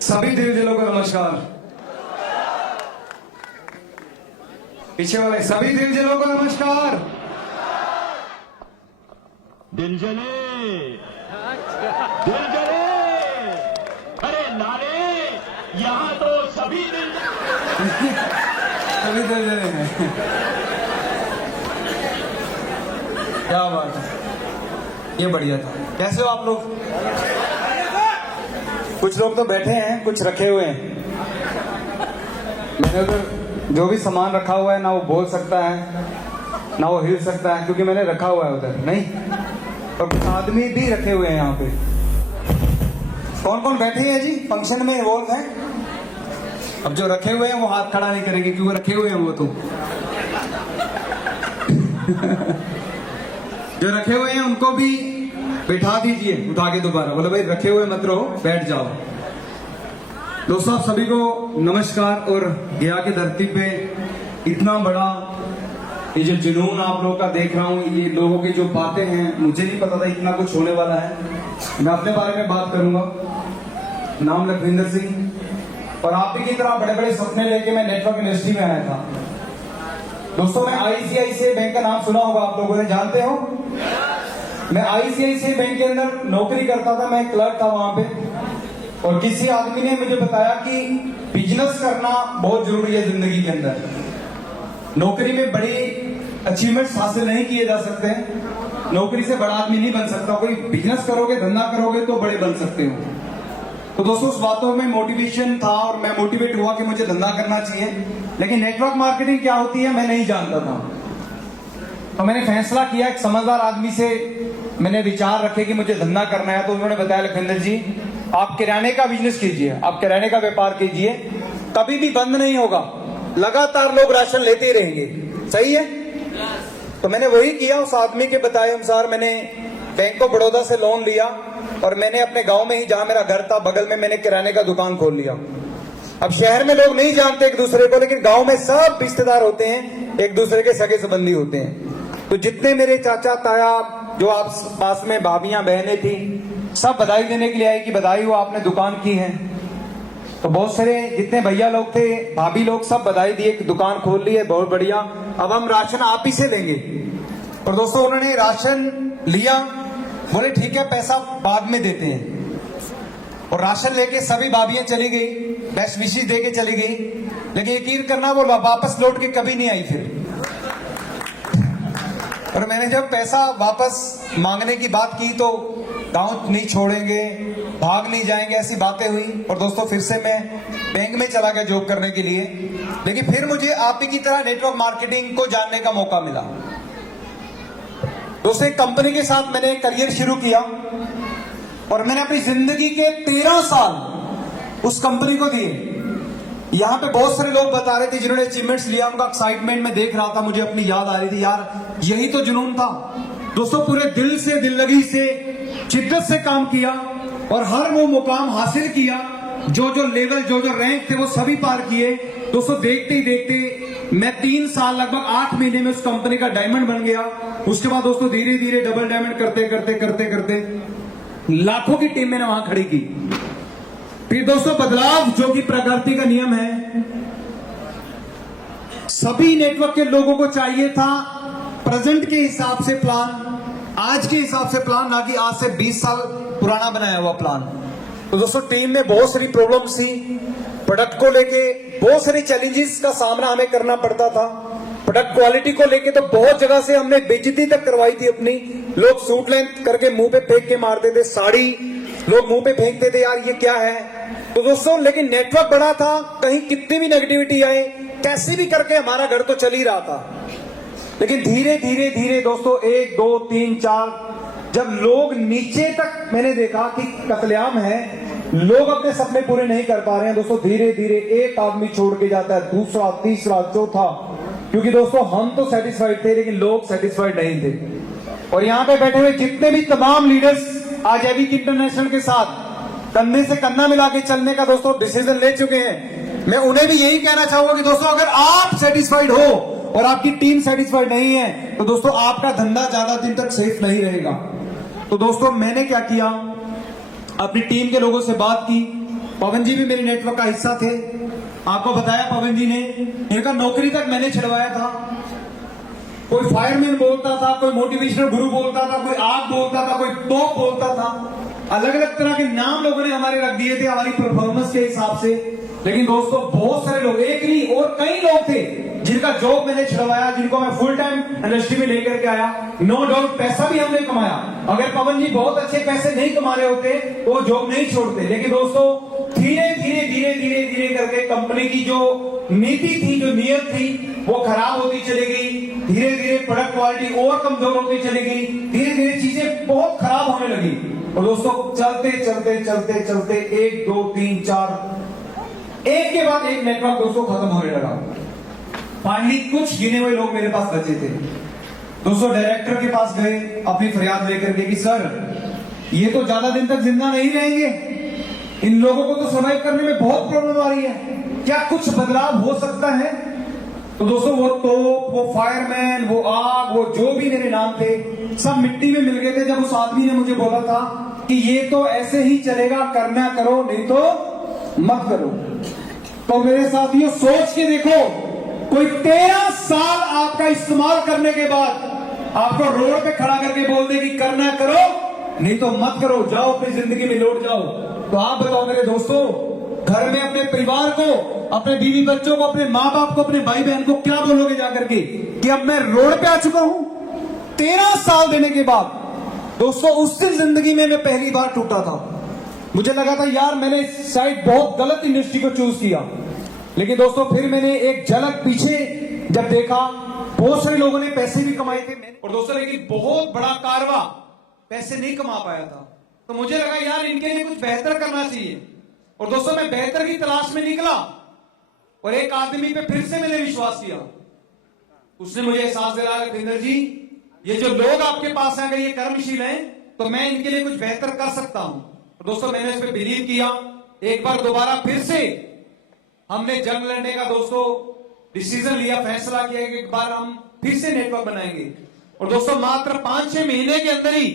सभी दिल दिलों को नमस्कार। पीछे वाले सभी दिल दिलों को नमस्कार। दिल जले, दिल जले, अरे नारे, यहाँ तो सभी दिल सभी दिल जले हैं। क्या बात है, ये बढ़िया था। कैसे हो आप लोग? कुछ लोग तो बैठे हैं, कुछ रखे हुए हैं। मैंने उधर जो भी सामान रखा हुआ है ना वो बोल सकता है ना वो हिल सकता है, क्योंकि मैंने रखा हुआ है उधर नहीं। और कुछ आदमी भी रखे हुए हैं यहाँ पे। कौन कौन बैठे हैं जी? फंक्शन में इन्वॉल्व है? अब जो रखे हुए हैं वो हाथ खड़ा नहीं करेंगे क्योंकि रखे हुए हैं वो तो। जो रखे हुए हैं उनको भी बैठा दीजिए उठा के दोबारा। बोले भाई रखे हुए मत रहो, बैठ जाओ। दोस्तों आप सभी को नमस्कार। और गया की धरती पे इतना बड़ा ये जो जुनून आप लोगों का देख रहा हूँ, ये लोगों की जो बातें हैं, मुझे नहीं पता था इतना कुछ होने वाला है। मैं अपने बारे में बात करूंगा। नाम लखविंदर सिंह। और आप भी की तरह बड़े बड़े सपने लेके मैं नेटवर्क इंडस्ट्री में आया था। दोस्तों मैं आईसीआईसीआई बैंक का नाम सुना होगा आप लोगों ने, जानते हो? मैं आईसीआईसीआई बैंक के अंदर नौकरी करता था, मैं क्लर्क था वहां पे। और किसी आदमी ने मुझे बताया कि बिजनेस करना बहुत जरूरी है जिंदगी के अंदर। नौकरी में बड़ी अचीवमेंट्स हासिल नहीं किए जा सकते, नौकरी से बड़ा आदमी नहीं बन सकता। कोई बिजनेस करोगे, धंधा करोगे तो बड़े बन सकते हो। तो दोस्तों उस बातों में मोटिवेशन था और मैं मोटिवेट हुआ कि मुझे धंधा करना चाहिए। लेकिन नेटवर्क मार्केटिंग क्या होती है मैं नहीं जानता था। तो मैंने फैसला किया, एक समझदार आदमी से मैंने विचार रखे कि मुझे धंधा करना है। तो उन्होंने बताया लखविंदर जी आप किराने का बिजनेस कीजिए, आप किराने का व्यापार कीजिए, कभी भी बंद नहीं होगा, लगातार लोग राशन लेते ही रहेंगे। सही है? तो मैंने वही किया। उस आदमी के बताए अनुसार मैंने बैंक ऑफ बड़ौदा से लोन लिया और मैंने अपने गांव में ही, जहां मेरा घर था बगल में, मैंने किराने का दुकान खोल लिया। अब शहर में लोग नहीं जानते एक दूसरे को, लेकिन गांव में सब रिश्तेदार होते हैं, एक दूसरे के सगे संबंधी होते हैं। तो जितने मेरे चाचा ताया, जो आप पास में भाभियां बहनें थी, सब बधाई देने के लिए आई कि बधाई हो आपने दुकान की है। तो बहुत सारे जितने भैया लोग थे, भाभी लोग, सब बधाई दिए कि दुकान खोल ली है, बहुत बढ़िया, अब हम राशन आप ही से लेंगे। और दोस्तों उन्होंने राशन लिया, बोले ठीक है पैसा बाद में देते हैं। और राशन लेके सभी भाभियां चली गई, बेस्ट विशेष दे के चली गई। लेकिन यकीन करना वो वापस लौट के कभी नहीं आई फिर। और मैंने जब पैसा वापस मांगने की बात की तो गांव नहीं छोड़ेंगे, भाग नहीं जाएंगे, ऐसी बातें हुई। और दोस्तों फिर से मैं बैंक में चला गया जॉब करने के लिए। लेकिन फिर मुझे आप ही की तरह नेटवर्क मार्केटिंग को जानने का मौका मिला। दोस्तों एक कंपनी के साथ मैंने करियर शुरू किया और मैंने अपनी जिंदगी के 13 साल उस कंपनी को दिए। यहाँ पे बहुत सारे लोग बता रहे थे जिन्होंने अचीवमेंट्स लिया, उनका एक्साइटमेंट मैं देख रहा था, मुझे अपनी याद आ रही थी, यार यही तो जुनून था। दोस्तों पूरे दिल से, दिल लगी से, शिद्दत से काम किया और हर वो मुकाम हासिल किया, जो जो लेवल, जो जो रैंक थे वो सभी पार किए। दोस्तों देखते ही देखते मैं 3 साल, लगभग 8 महीने में उस कंपनी का डायमंड बन गया। उसके बाद दोस्तों धीरे धीरे डबल डायमंड करते करते करते करते लाखों की टीम मैंने वहां खड़ी की। फिर दोस्तों बदलाव, जो कि प्रकृति का नियम है, सभी नेटवर्क के लोगों को चाहिए था प्रेजेंट के हिसाब से प्लान, आज के हिसाब से प्लान, ना कि आज से 20 साल पुराना बनाया हुआ प्लान। तो दोस्तों टीम में बहुत सारी प्रॉब्लम्स थी, प्रोडक्ट को लेके बहुत सारी चैलेंजेस का सामना हमें करना पड़ता था। प्रोडक्ट क्वालिटी को लेके तो बहुत जगह से हमने बेइज्जती तक करवाई थी अपनी। लोग सूट लेंथ करके मुंह पे फेंक के मारते थे, साड़ी लोग मुंह पे फेंकते थे, यार ये क्या है। तो दोस्तों लेकिन नेटवर्क बड़ा था, कहीं कितनी भी नेगेटिविटी आए, कैसे भी करके हमारा घर तो चल ही रहा था। लेकिन धीरे धीरे धीरे दोस्तों 1 2 3 4 जब लोग नीचे तक, मैंने देखा कि कत्लेआम है, लोग अपने सपने पूरे नहीं कर पा रहे हैं। दोस्तों धीरे धीरे एक आदमी छोड़ के जाता है, दूसरा, तीसरा, चौथा, क्योंकि दोस्तों हम तो सेटिस्फाइड थे लेकिन लोग सेटिस्फाइड नहीं थे। और यहाँ पे बैठे हुए जितने भी तमाम लीडर्स आज एविक इंटरनेशनल के साथ कंधे से कंधा मिला के चलने का दोस्तों डिसीजन ले चुके हैं, मैं उन्हें भी यही कहना चाहूंगा कि दोस्तों अगर आप सेटिस्फाइड हो और आपकी टीम सेटिस्फाइड नहीं है तो दोस्तों आपका धंधा ज्यादा दिन तक सेफ नहीं रहेगा। तो दोस्तों मैंने क्या किया, अपनी टीम के लोगों से बात की। पवन जी भी मेरे नेटवर्क का हिस्सा थे। आपको बताया पवन जी ने, इनका नौकरी तक मैंने छड़वाया था। कोई फायरमैन बोलता था, कोई मोटिवेशनल गुरु बोलता था, कोई आग बोलता था, कोई तोप बोलता था। अलग अलग तरह के नाम लोगों ने हमारे रख दिए थे हमारी परफॉर्मेंस के हिसाब से। लेकिन दोस्तों बहुत सारे लोग, एक नहीं और कई लोग थे जिनका जॉब मैंने छुड़वाया, जिनको मैं फुल टाइम इंडस्ट्री में लेकर के आया। नो डाउट पैसा भी हमने कमाया। अगर पवन जी बहुत अच्छे पैसे नहीं कमा रहे होते तो वो जॉब नहीं छोड़ते। लेकिन दोस्तों धीरे धीरे धीरे धीरे धीरे करके कंपनी की जो नीति थी, जो नियत थी, वो खराब होती चली गई। धीरे धीरे प्रोडक्ट क्वालिटी और कमजोर होती चली गई। धीरे धीरे चीजें बहुत खराब होने लगी। और दोस्तों चलते चलते चलते चलते 1 2 3 4 एक के बाद एक नेटवर्क दोस्तों खत्म होने लगा। फाइनली कुछ गिने हुए लोग मेरे पास बचे थे। दोस्तों डायरेक्टर के पास गए अपनी फरियाद लेकर के कि सर ये तो ज्यादा दिन तक जिंदा नहीं रहेंगे, इन लोगों को तो सर्वाइव करने में बहुत प्रॉब्लम आ रही है, क्या कुछ बदलाव हो सकता है? तो दोस्तों वो तोप, वो फायरमैन, वो आग, वो जो भी मेरे नाम थे, सब मिट्टी में मिल गए थे जब उस आदमी ने मुझे बोला था कि ये तो ऐसे ही चलेगा, करना करो नहीं तो मत करो। तो मेरे साथियों सोच के देखो, कोई 13 साल आपका इस्तेमाल करने के बाद आपको रोड पे खड़ा करके बोल दे कि करना करो नहीं तो मत करो, जाओ अपनी जिंदगी में लौट जाओ। तो आप बताओ मेरे दोस्तों, घर में अपने परिवार को, अपने बीवी बच्चों को, अपने माँ बाप को, अपने भाई बहन को क्या बोलोगे जाकर के कि अब मैं रोड पे आ चुका हूं 13 साल देने के बाद? दोस्तों उस दिन जिंदगी में मैं पहली बार टूटा था। मुझे लगा था यार मैंने शायद बहुत गलत इंडस्ट्री को चूज किया। लेकिन दोस्तों फिर मैंने एक झलक पीछे जब देखा, बहुत सारे लोगों ने पैसे भी कमाए थे और दोस्तों लेकिन बहुत बड़ा कारवा पैसे नहीं कमा पाया था। तो मुझे लगा यार इनके लिए कुछ बेहतर करना चाहिए। और दोस्तों मैं बेहतर की तलाश में निकला और एक आदमी पे फिर से मैंने विश्वास किया। उसने मुझे एहसास दिलाया, रविंदर जी ये जो लोग आपके पास हैं अगर ये कर्मशील हैं तो मैं इनके लिए कुछ बेहतर कर सकता हूं। तो दोस्तों मैंने इस पर बिलीव किया। एक बार दोबारा फिर से हमने जंग लड़ने का दोस्तों डिसीजन लिया, फैसला किया कि एक बार हम फिर से नेटवर्क बनाएंगे। और दोस्तों मात्र 5-6 महीने के अंदर ही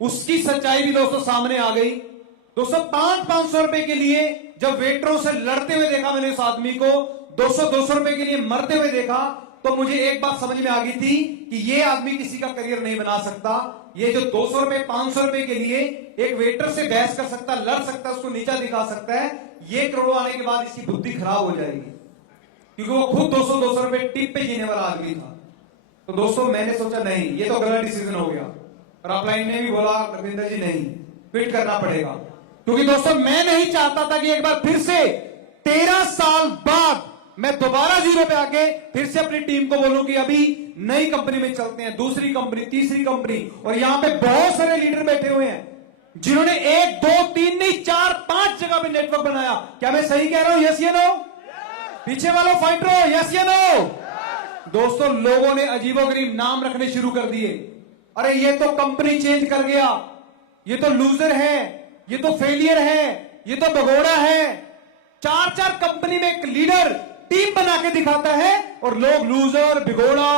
उसकी सच्चाई भी दोस्तों सामने आ गई। दोस्तों 500-500 रुपए के लिए जब वेटरों से लड़ते हुए देखा मैंने उस आदमी को, 200-200 रुपए के लिए मरते हुए देखा, तो मुझे एक बात समझ में आ गई थी कि ये आदमी किसी का करियर नहीं बना सकता। ये जो 200 रुपए 500 रुपए के लिए एक वेटर से बहस कर सकता, लड़ सकता, उसको नीचा दिखा सकता है, ये करोड़ों आने के बाद इसकी बुद्धि खराब हो जाएगी, क्योंकि वो खुद 200-200 रुपए टिप पे जीने वाला आदमी था। तो दोस्तों मैंने सोचा नहीं, ये तो गलत डिसीजन हो गया। और अपलाइन ने भी बोला रविंदर जी नहीं, क्विट करना पड़ेगा। क्योंकि दोस्तों मैं नहीं चाहता था कि एक बार फिर से 13 साल बाद मैं दोबारा जीरो पे आके फिर से अपनी टीम को बोलूं कि अभी नई कंपनी में चलते हैं, दूसरी कंपनी, तीसरी कंपनी। और यहां पे बहुत सारे लीडर बैठे हुए हैं जिन्होंने 1 2 3 नहीं 4 5 जगह पे नेटवर्क बनाया। क्या मैं सही कह रहा हूं? यस या नो? पीछे वालों फाइटरो, यस या नो? दोस्तों लोगों ने अजीबोगरीब नाम रखने शुरू कर दिए। अरे ये तो कंपनी चेंज कर गया, ये तो लूजर है, ये तो फेलियर है, ये तो भगोड़ा है। 4-4 कंपनी में एक लीडर टीम बना के दिखाता है और लोग लूजर, भिगोड़ा,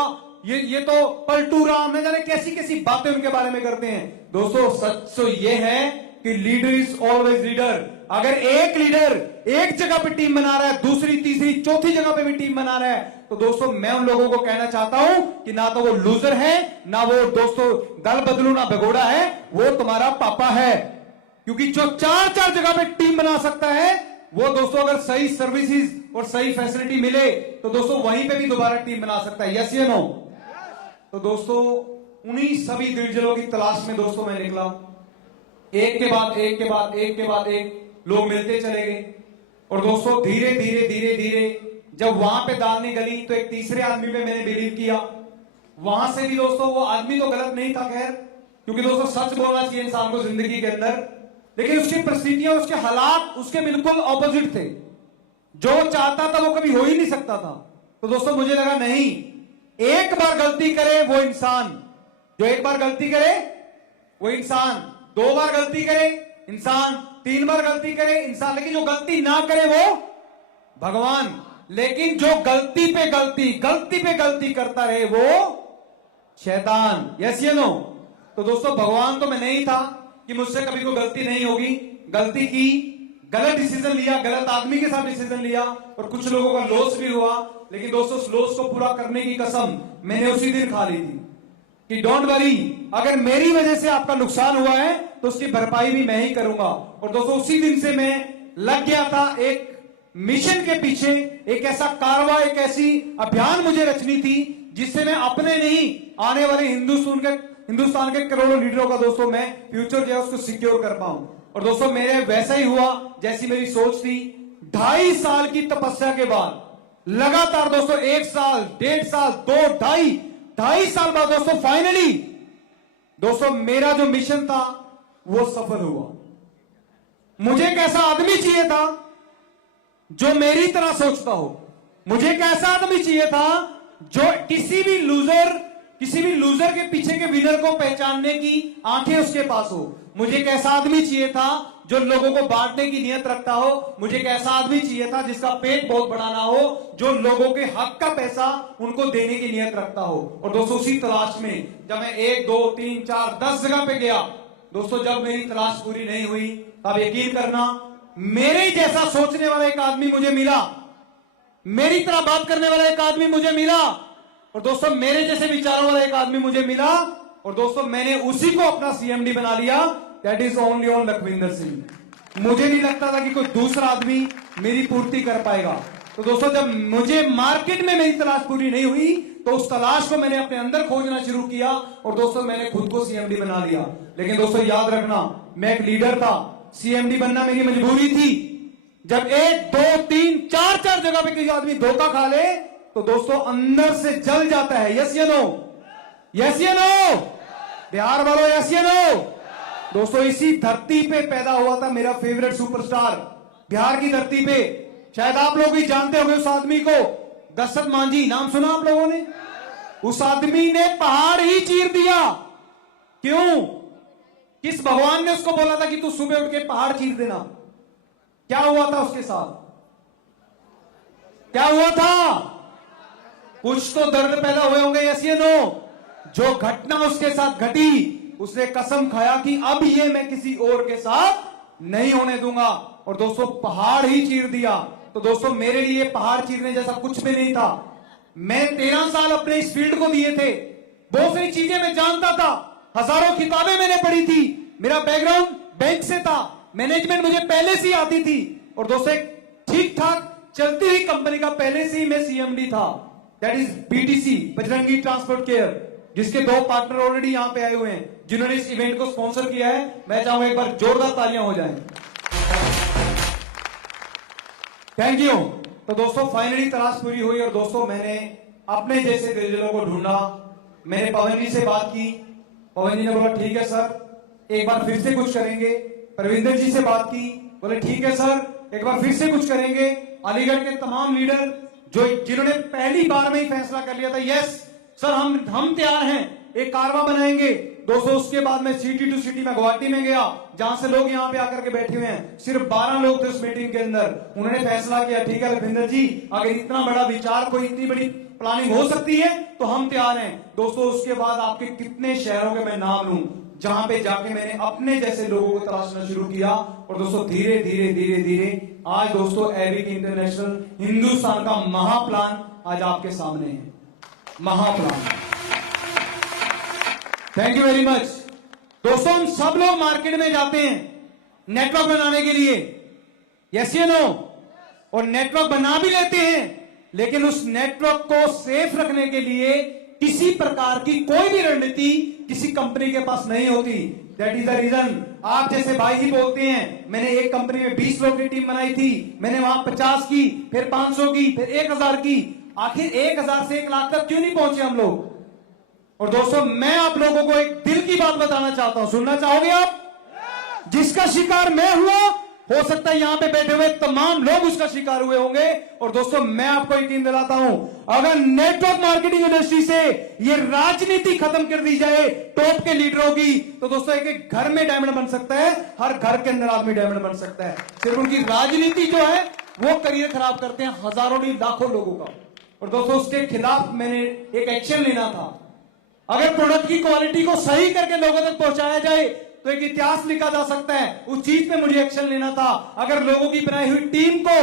ये तो पलटू राम, न जाने कैसी कैसी बातें उनके बारे में करते हैं। दोस्तों सच तो ये है कि लीडर इज ऑलवेज लीडर। अगर एक लीडर एक जगह पे टीम बना रहा है, दूसरी, तीसरी, चौथी जगह पे भी टीम बना रहा है, तो दोस्तों मैं उन लोगों को कहना चाहता हूं कि ना तो वो लूजर है, ना वो दोस्तों दल बदलू, ना भगोड़ा है, वो तुम्हारा पापा है। क्योंकि जो 4-4 जगह पे टीम बना सकता है, वो दोस्तों अगर सही सर्विसेज और सही फैसिलिटी मिले तो दोस्तों वहीं पे भी दोबारा टीम बना सकता है। यस या नो? तो दोस्तों उन्हीं सभी दिलजलों की तलाश में दोस्तों मैं निकला। एक के बाद एक के बाद एक के बाद एक लोग मिलते चले गए। और दोस्तों धीरे धीरे धीरे धीरे जब वहां पे दाल नहीं गली तो एक तीसरे आदमी पे मैंने बिलीव किया। वहां से भी दोस्तों वो आदमी तो गलत नहीं था खैर, क्योंकि दोस्तों सच बोलना चाहिए इंसान को जिंदगी के अंदर, लेकिन उसकी परिस्थितियां, उसके हालात उसके बिल्कुल ऑपोजिट थे। जो चाहता था वो कभी हो ही नहीं सकता था। तो दोस्तों मुझे लगा नहीं, एक बार गलती करे वो इंसान, जो एक बार गलती करे वो इंसान, 2 बार गलती करे इंसान, 3 बार गलती करे इंसान, लेकिन जो गलती ना करे वो भगवान। लेकिन जो गलती पे गलती, गलती पे गलती करता रहे वो शैतान। यस या नो? तो दोस्तों भगवान तो मैं नहीं था कि मुझसे कभी कोई गलती नहीं होगी। गलती की, गलत डिसीजन लिया, गलत आदमी के साथ डिसीजन लिया और कुछ लोगों का लॉस भी हुआ। लेकिन दोस्तों उस लॉस को पूरा करने की कसम मैंने उसी दिन खा ली थी कि डोंट वरी, अगर मेरी वजह से आपका नुकसान हुआ है तो उसकी भरपाई भी मैं ही करूंगा। और दोस्तों उसी दिन से मैं लग गया था एक मिशन के पीछे, एक ऐसा कारवा, एक ऐसी अभियान मुझे रचनी थी जिससे मैं अपने नहीं, आने वाले हिंदुस्तान के करोड़ों लीडरों का दोस्तों मैं फ्यूचर जो है उसको सिक्योर कर पाऊं। और दोस्तों मेरे वैसा ही हुआ जैसी मेरी सोच थी। 2.5 साल की तपस्या के बाद लगातार दोस्तों 1 साल, 1.5 साल, 2.5 साल बाद दोस्तों फाइनली दोस्तों मेरा जो मिशन था वो सफल हुआ। मुझे एक ऐसा आदमी चाहिए था जो मेरी तरह सोचता हो। मुझे एक ऐसा आदमी चाहिए था जो किसी भी लूजर के पीछे के विनर को पहचानने की आंखें उसके पास हो। मुझे एक ऐसा आदमी चाहिए था जो लोगों को बांटने की नियत रखता हो। मुझे एक ऐसा आदमी चाहिए था जिसका पेट बहुत बड़ा ना हो, जो लोगों के हक का पैसा उनको देने की नियत रखता हो। और दोस्तों उसी तलाश में जब मैं 1, 2, 3, 4, 10 जगह पे गया दोस्तों, जब मेरी तलाश पूरी नहीं हुई तब यकीन करना मेरे जैसा सोचने वाला एक आदमी मुझे मिला, मेरी तरह बात करने वाला एक आदमी मुझे मिला और दोस्तों मेरे जैसे विचारों वाला एक आदमी मुझे मिला। और दोस्तों मैंने उसी को अपना सीएमडी बना लिया। That is only on Lakhwinder Singh. मुझे नहीं लगता था कि कोई दूसरा आदमी मेरी पूर्ति कर पाएगा। तो दोस्तों जब मुझे मार्केट में मेरी तलाश पूरी नहीं हुई तो उस तलाश को मैंने अपने अंदर खोजना शुरू किया और दोस्तों मैंने खुद को सीएमडी बना लिया। लेकिन दोस्तों याद रखना, मैं एक लीडर था, सीएमडी बनना मेरी मजबूरी थी। जब 1, 2, 3, 4 जगह पे कोई आदमी धोखा खा ले तो दोस्तों अंदर से जल जाता है। यस या नो? यस या नो? बिहार वालों यस या नो? दोस्तों इसी धरती पे पैदा हुआ था मेरा फेवरेट सुपरस्टार, बिहार की धरती पे। शायद आप लोग भी जानते होंगे उस आदमी को, दशरथ मांझी। नाम सुना आप लोगों ने? उस आदमी ने पहाड़ ही चीर दिया। क्यों? किस भगवान ने उसको बोला था कि तू सुबह उठ के पहाड़ चीर देना? क्या हुआ था उसके साथ? क्या हुआ था? कुछ तो दर्द पैदा हुए होंगे। यस या नो? जो घटना उसके साथ घटी, उसने कसम खाया कि अब ये मैं किसी और के साथ नहीं होने दूंगा। और दोस्तों पहाड़ ही चीर दिया। तो दोस्तों मेरे लिए पहाड़ चीरने जैसा कुछ भी नहीं था। मैं 13 साल अपने इस फील्ड को दिए थे, बहुत सारी चीजें मैं जानता था, हजारों किताबें मैंने पढ़ी थी, मेरा बैकग्राउंड बैंक से था, मैनेजमेंट मुझे पहले से ही आती थी। और दोस्तों एक ठीक ठाक चलती हुई कंपनी का पहले से ही मैं सीएमडी था। That is BTC, Bajrangi transport care, जिसके 2 पार्टनर ऑलरेडी यहां पे आए हुए हैं जिन्होंने इस इवेंट को स्पॉन्सर किया है। मैं चाहूंगा एक बार जोरदार तालियां हो जाएं। Thank you. तो दोस्तों फाइनली तलाश पूरी हुई और दोस्तों मैंने अपने जैसे दिलजलों को ढूंढा। मैंने पवन जी से बात की, पवन जी ने बोला ठीक है सर एक बार फिर से कुछ करेंगे। परविंदर जी से बात की, बोले ठीक है सर एक बार फिर से कुछ करेंगे। अलीगढ़ के तमाम लीडर जिन्होंने पहली बार में ही फैसला कर लिया था, यस सर हम तैयार हैं, एक कारवा बनाएंगे। दोस्तों उसके बाद मैं सिटी टू सिटी में गुवाहाटी में गया, जहां से लोग यहाँ पे आकर के बैठे हुए हैं। सिर्फ 12 लोग थे उस मीटिंग के अंदर। उन्होंने फैसला किया ठीक है लखविंदर जी, अगर इतना बड़ा विचार, कोई इतनी बड़ी प्लानिंग हो सकती है तो हम तैयार हैं। दोस्तों उसके बाद आपके कितने शहरों के मैं नाम लूं जहां पे जाके मैंने अपने जैसे लोगों को तलाशना शुरू किया। और दोस्तों धीरे धीरे धीरे धीरे आज दोस्तों एविक इंटरनेशनल हिंदुस्तान का महाप्लान आज आपके सामने है। महाप्लान। Thank you very much. दोस्तों हम सब लोग मार्केट में जाते हैं नेटवर्क बनाने के लिए, यस या नो? और नेटवर्क बना भी लेते हैं, लेकिन उस नेटवर्क को सेफ रखने के लिए किसी प्रकार की कोई भी रणनीति किसी कंपनी के पास नहीं होती। दैट इज द रीजन आप जैसे भाई ही बोलते हैं मैंने एक कंपनी में 20 लोग की टीम बनाई थी, मैंने वहां 50 की, फिर 500 की, फिर 1000 की। आखिर 1000 से 1 लाख तक क्यों नहीं पहुंचे हम लोग? और दोस्तों मैं आप लोगों को एक दिल की बात बताना चाहता हूं, सुनना चाहोगे आप? जिसका शिकार मैं हुआ, हो सकता है यहां पे बैठे हुए तमाम लोग उसका शिकार हुए होंगे। और दोस्तों मैं आपको यकीन दिलाता हूं, अगर नेटवर्क मार्केटिंग इंडस्ट्री से ये राजनीति खत्म कर दी जाए टॉप के लीडरों की, तो दोस्तों एक घर में डायमंड बन सकता है, हर घर के अंदर आदमी डायमंड बन सकता है। सिर्फ उनकी राजनीति जो है वो करियर खराब करते हैं हजारों नहीं लाखों लोगों का। और दोस्तों उसके खिलाफ मैंने एक एक्शन लेना था। अगर प्रोडक्ट की क्वालिटी को सही करके लोगों तक पहुंचाया जाए तो एक इतिहास लिखा जा सकता है। उस चीज पे मुझे एक्शन लेना था। अगर लोगों की बनाई हुई टीम को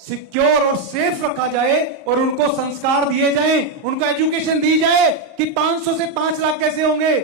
सिक्योर और सेफ रखा जाए और उनको संस्कार दिए जाए, उनको एजुकेशन दी जाए कि 500 से 5 लाख कैसे होंगे,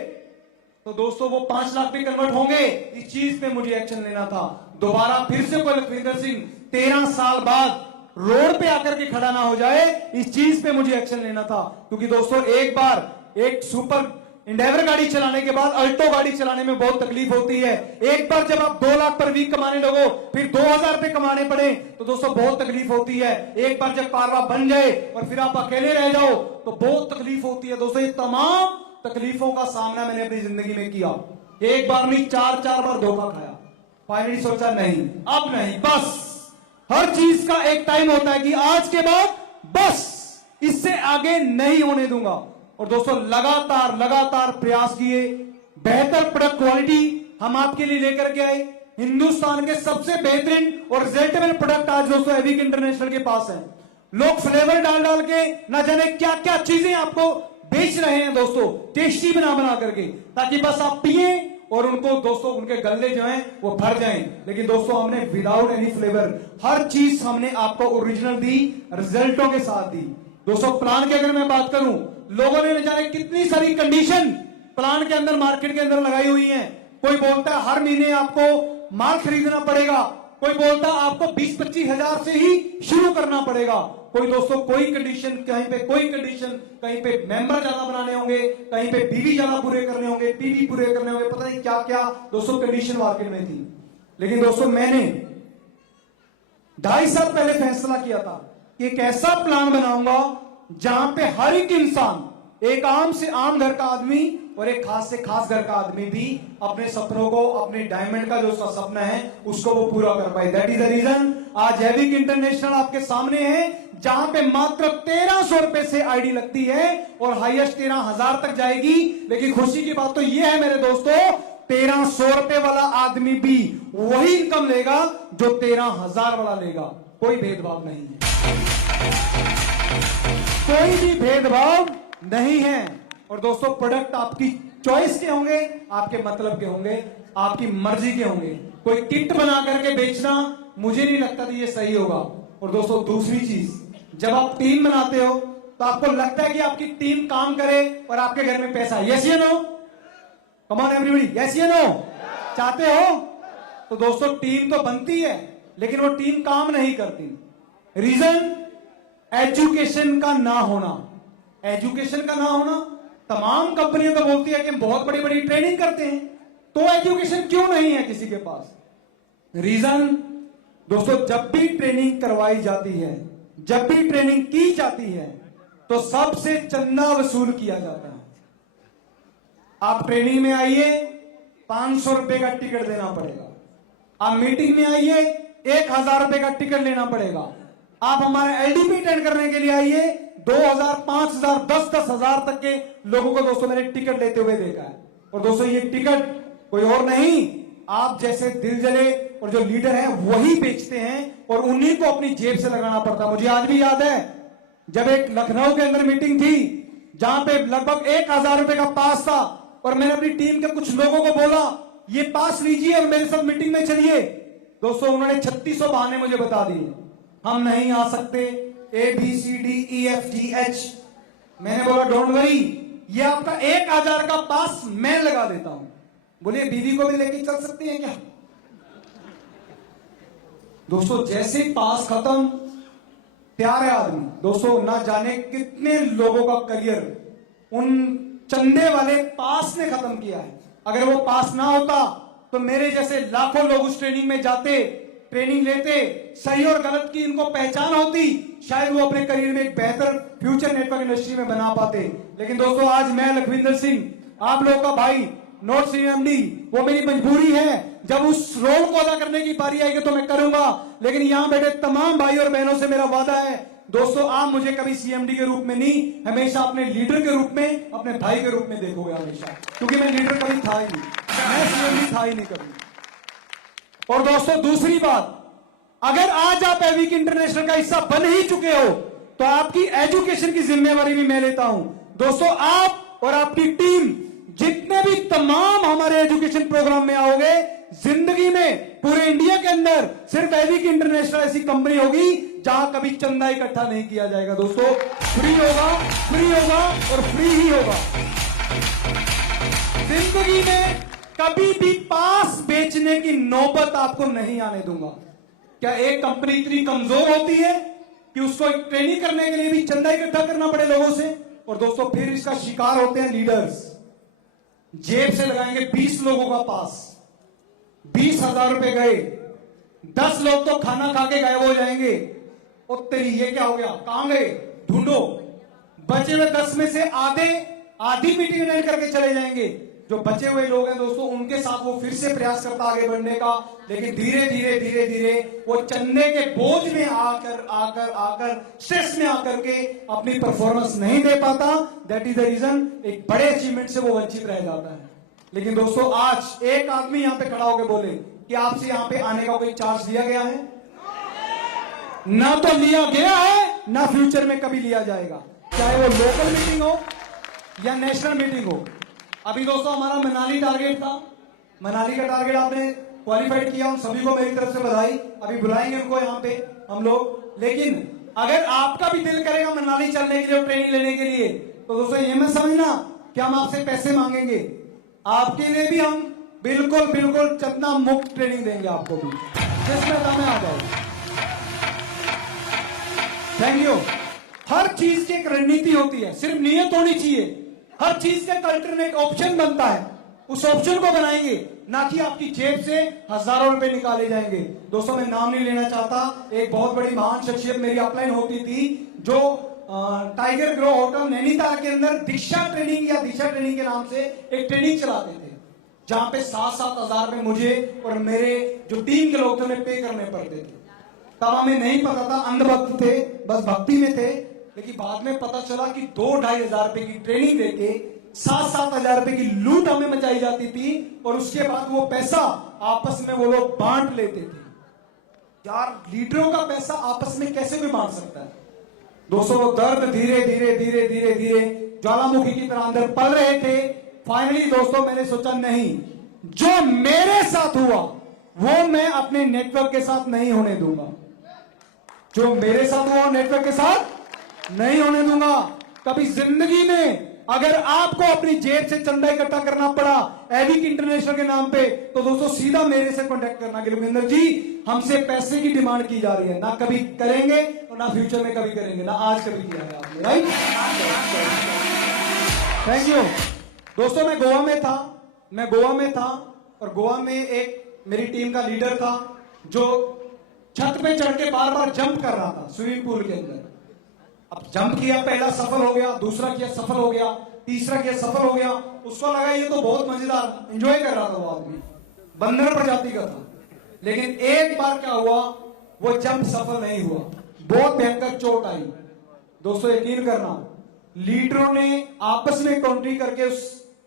तो दोस्तों वो 5 लाख में कन्वर्ट होंगे। इस चीज पे मुझे एक्शन लेना था। दोबारा फिर से कोई लखविंदर सिंह 13 साल बाद रोड पे आकर के खड़ा ना हो जाए, इस चीज पे मुझे एक्शन लेना था। क्योंकि दोस्तों एक बार एक सुपर इंडेवर गाड़ी चलाने के बाद अल्टो गाड़ी चलाने में बहुत तकलीफ होती है। एक बार जब आप 2 लाख पर वीक कमाने लगो, फिर 2000 रुपए कमाने पड़े तो दोस्तों बहुत तकलीफ होती है। एक बार जब कारवा बन जाए और फिर आप अकेले रह जाओ तो बहुत तकलीफ होती है। दोस्तों ये तमाम तकलीफों का सामना मैंने अपनी जिंदगी में किया। एक बार नहीं 4 बार धोखा खाया। फाइनली सोचा नहीं, अब नहीं, बस हर चीज का एक टाइम होता है कि आज के बाद बस इससे आगे नहीं होने दूंगा। और दोस्तों लगातार प्रयास किए, बेहतर प्रोडक्ट क्वालिटी हम आपके लिए लेकर के आए। हिंदुस्तान के सबसे बेहतरीन और रिजल्टेबल प्रोडक्ट आज दोस्तों एविक इंटरनेशनल के पास है। लोग फ्लेवर डाल के ना जाने क्या क्या चीजें आपको बेच रहे हैं दोस्तों, टेस्टी बना करके, ताकि बस आप पिए और उनको दोस्तों उनके गले जो हैं वो भर जाएं। लेकिन दोस्तों हमने विदाउट एनी फ्लेवर हर चीज हमने आपको ओरिजिनल दी, रिजल्टों के साथ दी। दोस्तों प्लान की अगर मैं बात करूं, लोगों ने न जाने कितनी सारी कंडीशन प्लान के अंदर मार्केट के अंदर लगाई हुई है। कोई बोलता है हर महीने आपको माल खरीदना पड़ेगा, कोई बोलता है आपको 20-25 हजार से ही शुरू करना पड़ेगा। कोई दोस्तों कोई कंडीशन, कहीं पे कोई कंडीशन, कहीं पे मेंबर ज्यादा बनाने होंगे, कहीं पे बीवी ज्यादा पूरे करने होंगे, पीवी पूरे करने होंगे, पता नहीं क्या क्या दोस्तों कंडीशन मार्केट में थी। लेकिन दोस्तों मैंने 2.5 साल पहले फैसला किया था कि एक ऐसा प्लान बनाऊंगा जहां पे हर एक इंसान, एक आम से आम घर का आदमी और एक खास से खास घर का आदमी भी अपने सपनों को, अपने डायमंड का जो उसका सपना है उसको वो पूरा कर पाए। दैट इज द रीजन आज एविक इंटरनेशनल आपके सामने है, जहां पे मात्र 1300 रुपए से आईडी लगती है और हाईएस्ट 13,000 तक जाएगी। लेकिन खुशी की बात तो यह है मेरे दोस्तों, 1300 रुपए वाला आदमी भी वही इनकम लेगा जो 13,000 वाला लेगा। कोई भेदभाव नहीं है, कोई भी भेदभाव नहीं है। और दोस्तों प्रोडक्ट आपकी चॉइस के होंगे, आपके मतलब के होंगे, आपकी मर्जी के होंगे। कोई किट बना करके बेचना मुझे नहीं लगता कि ये सही होगा। और दोस्तों दूसरी चीज, जब आप टीम बनाते हो तो आपको लगता है कि आपकी टीम काम करे और आपके घर में पैसा, यस या no? Come on everybody, yes या नो? चाहते हो? तो दोस्तों टीम तो बनती है लेकिन वो टीम काम नहीं करती। रीजन एजुकेशन का ना होना। एजुकेशन का ना होना, तमाम कंपनियों तो बोलती है कि हम बहुत बड़ी बड़ी ट्रेनिंग करते हैं, तो एजुकेशन क्यों नहीं है किसी के पास? रीजन दोस्तों, जब भी ट्रेनिंग करवाई जाती है, जब भी ट्रेनिंग की जाती है तो सबसे चंदा वसूल किया जाता है। आप ट्रेनिंग में आइए, 500 रुपए का टिकट देना पड़ेगा। आप मीटिंग में आइए, 1000 रुपए का टिकट लेना पड़ेगा। आप हमारे एलडीपी अटेंड करने के लिए आइए, 2000, 5000, 10,000 तक के लोगों को दोस्तों मैंने टिकट लेते हुए देखा है। और दोस्तों ये टिकट कोई और नहीं, आप जैसे दिल जले और जो लीडर हैं वही बेचते हैं और उन्हीं को अपनी जेब से लगाना पड़ता है। मुझे आज भी याद है जब एक लखनऊ के अंदर मीटिंग थी जहां पे लगभग 1000 रुपए का पास था और मैंने अपनी टीम के कुछ लोगों को बोला ये पास लीजिए और मेरे साथ मीटिंग में चलिए। दोस्तों उन्होंने 3600 बहाने मुझे बता दिए, हम नहीं आ सकते, ABCDEFGH। मैंने बोला डोंट वरी, ये आपका 1000 का पास मैं लगा देता हूं। बोलिए बीवी को भी लेके चल सकते हैं क्या? दोस्तों जैसे पास खत्म, प्यारे आदमी, दोस्तों ना जाने कितने लोगों का करियर उन चंदे वाले पास ने खत्म किया है। अगर वो पास ना होता तो मेरे जैसे लाखों लोग उस ट्रेनिंग में जाते, ट्रेनिंग लेते, सही और गलत की इनको पहचान होती, शायद वो अपने करियर में एक बेहतर फ्यूचर नेटवर्क इंडस्ट्री में बना पाते। लेकिन दोस्तों आज मैं लखविंदर सिंह, आप लोगों का भाई, नॉट CMD, वो मेरी मजबूरी है। जब उस रोल को अदा करने की बारी आएगी तो मैं करूंगा। लेकिन यहां बैठे तमाम भाई और बहनों से मेरा वादा है दोस्तों, आप मुझे कभी CMD के रूप में नहीं, हमेशा अपने लीडर के रूप में, अपने भाई के रूप में देखोगे हमेशा, क्योंकि मैं लीडर कभी था ही नहीं, मैं CMD था ही नहीं कभी। और दोस्तों दूसरी बात, अगर आज आप एविक इंटरनेशनल का हिस्सा बन ही चुके हो तो आपकी एजुकेशन की जिम्मेवारी भी मैं लेता हूं। दोस्तों आप और आपकी टीम जितने भी तमाम हमारे एजुकेशन प्रोग्राम में आओगे, जिंदगी में पूरे इंडिया के अंदर सिर्फ वैदिक इंटरनेशनल ऐसी कंपनी होगी जहां कभी चंदा इकट्ठा नहीं किया जाएगा। दोस्तों फ्री होगा और फ्री ही होगा। जिंदगी में कभी भी पास बेचने की नौबत आपको नहीं आने दूंगा। क्या एक कंपनी इतनी कमजोर होती है कि उसको ट्रेनिंग करने के लिए भी चंदा इकट्ठा करना पड़े लोगों से? और दोस्तों फिर इसका शिकार होते हैं लीडर्स। जेब से लगाएंगे 20 लोगों का पास, 20,000 रुपए गए, 10 लोग तो खाना खा के गायब हो जाएंगे। और तेरी ये क्या हो गया, कहां गए, ढूंढो। बचे हुए 10 में से आधी मीटिंग अटेंड करके चले जाएंगे। जो बचे हुए लोग हैं दोस्तों, उनके साथ वो फिर से प्रयास करता आगे बढ़ने का, लेकिन धीरे धीरे वो चंदे के बोझ में आकर स्ट्रेस में आकर के अपनी परफॉर्मेंस नहीं दे पाता। दैट इज द रीजन एक बड़े अचीवमेंट से वो वंचित रह जाता है। लेकिन दोस्तों आज एक आदमी यहां पे खड़ा होकर बोले कि आपसे यहां पे आने का कोई चार्ज लिया गया है? ना तो लिया गया है, ना फ्यूचर में कभी लिया जाएगा, चाहे वो लोकल मीटिंग हो या नेशनल मीटिंग हो। अभी दोस्तों हमारा मनाली टारगेट था, मनाली का टारगेट आपने क्वालिफाइड किया, उन सभी को मेरी तरफ से बधाई। अभी बुलाएंगे उनको यहाँ पे हम लोग। लेकिन अगर आपका भी दिल करेगा मनाली चलने के लिए और ट्रेनिंग लेने के लिए, तो दोस्तों ये मत समझना कि हम आपसे पैसे मांगेंगे। आपके लिए भी हम बिल्कुल चंदा मुक्त ट्रेनिंग देंगे आपको भी, जिसमें दम आ जाओ। Thank you. हर चीज की एक रणनीति होती है, सिर्फ नियत होनी चाहिए। हर चीज का कल्चर में एक ऑप्शन बनता है, उस ऑप्शन को बनाएंगे, ना कि आपकी जेब से हजारों रुपए निकाले जाएंगे। दोस्तों मैं नाम नहीं लेना चाहता, एक बहुत बड़ी महान शख्सियत मेरी अपलाइन होती थी, जो टाइगर ग्रो होटल नैनीताल के अंदर दीक्षा ट्रेनिंग या दिशा ट्रेनिंग के नाम से एक ट्रेनिंग चलाते थे, जहां पे 7-7 हजार रुपए मुझे और मेरे जो टीम के लोग थे उन्हें पे करने पड़ते थे। तब हमें नहीं पता था, अंधभक्त थे, बस भक्ति में थे। लेकिन बाद में पता चला कि 2-2.5 हजार रुपए की ट्रेनिंग देके 7-7 हजार रुपए की लूट हमें मचाई जाती थी, और उसके बाद वो पैसा आपस में वो लोग बांट लेते थे। यार लीडरों का पैसा आपस में कैसे कोई बांट सकता है? दोस्तों वो दर्द धीरे धीरे ज्वालामुखी की तरह अंदर पल रहे थे। फाइनली दोस्तों मैंने सोचा नहीं, जो मेरे साथ हुआ वो मैं अपने नेटवर्क के साथ नहीं होने दूंगा। जो मेरे साथ हुआ नेटवर्क के साथ नहीं होने दूंगा। कभी जिंदगी में अगर आपको अपनी जेब से चंदा इकट्ठा करना पड़ा एविक इंटरनेशनल के नाम पे, तो दोस्तों सीधा मेरे से कांटेक्ट करना कि लोकेंद्र जी हमसे पैसे की डिमांड की जा रही है। ना कभी करेंगे और ना फ्यूचर में कभी करेंगे, ना आज कभी किया है आपने, राइट? Thank you. दोस्तों मैं गोवा में था और गोवा में एक मेरी टीम का लीडर था जो छत पे चढ़ के बार बार जंप कर रहा था स्विमिंग पूल के अंदर। अब जंप किया, पहला सफल हो गया, दूसरा किया सफल हो गया, तीसरा किया सफल हो गया। उसको लगा ये तो बहुत मजेदार, एंजॉय कर रहा था वो आदमी, बंदर प्रजाति का था। लेकिन एक बार क्या हुआ, वो जंप सफल नहीं हुआ, बहुत भयंकर चोट आई। दोस्तों यकीन करना, लीडरों ने आपस में काउंटरी करके